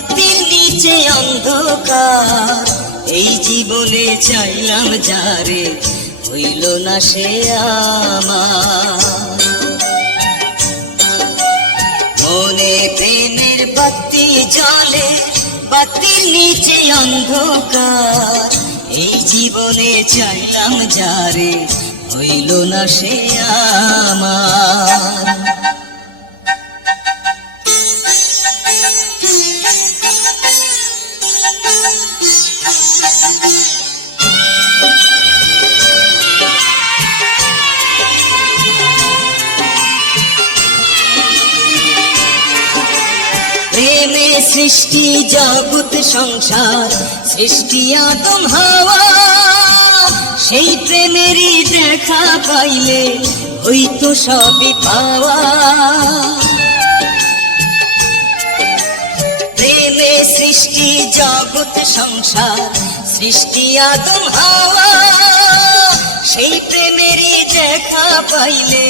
বাতির নিচে অন্ধকার, এই জীবনে চাইলাম যারে, হইল না সে আমার। মনে প্রেমের বাতি জ্বলে, বাতির নিচে অন্ধকার, এই জীবনে চাইলাম যারে, হইল না সে আমার। প্রেমে সৃষ্টি জগৎ সংসার, সৃষ্টি আদম হাওয়া, সেই প্রেমেরই দেখা পাইলে হইতো সবই পাওয়া। প্রেমে সৃষ্টি জগৎ সংসার, সৃষ্টি আদম হাওয়া, সেই প্রেমেরই দেখা পাইলে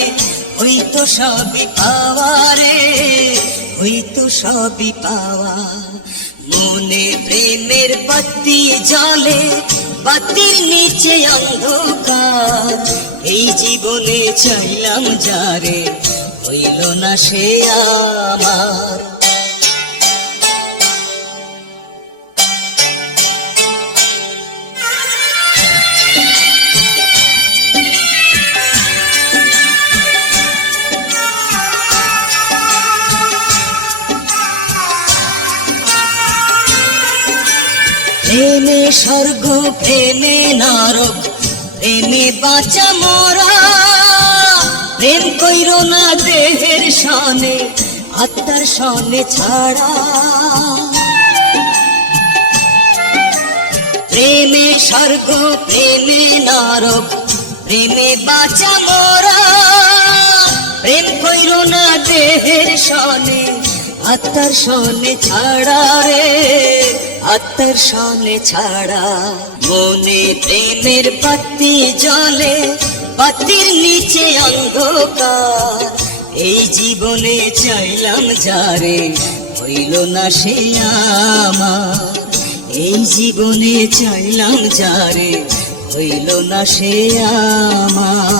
হইতো সবই পাওয়া রে, হইতো সবই পাওয়া। মনে প্রেমের বাতি জ্বলে, বাতির নিচে অন্ধকার, এই জীবনে চাইলাম যারে, হইল না সে আমার। প্রেমে স্বর্গ, প্রেমে নরক, প্রেমে বাঁচা মরা, প্রেম কইরো না দেহের সনে, আত্মার সনে ছাড়া। প্রেমে স্বর্গ, প্রেমে নরক, প্রেমে বাঁচা মরা, প্রেম কইরো না দেহের সনে, আত্মার সনে ছাড়া রে, আত্মার সনে ছাড়া। মনে প্রেমের বাতি জ্বলে, বাতির নিচে অন্ধকার, এই জীবনে চাইলাম যারে, হইল না সে আমার। এই জীবনে চাইলাম যারে, হইল না সে আমার।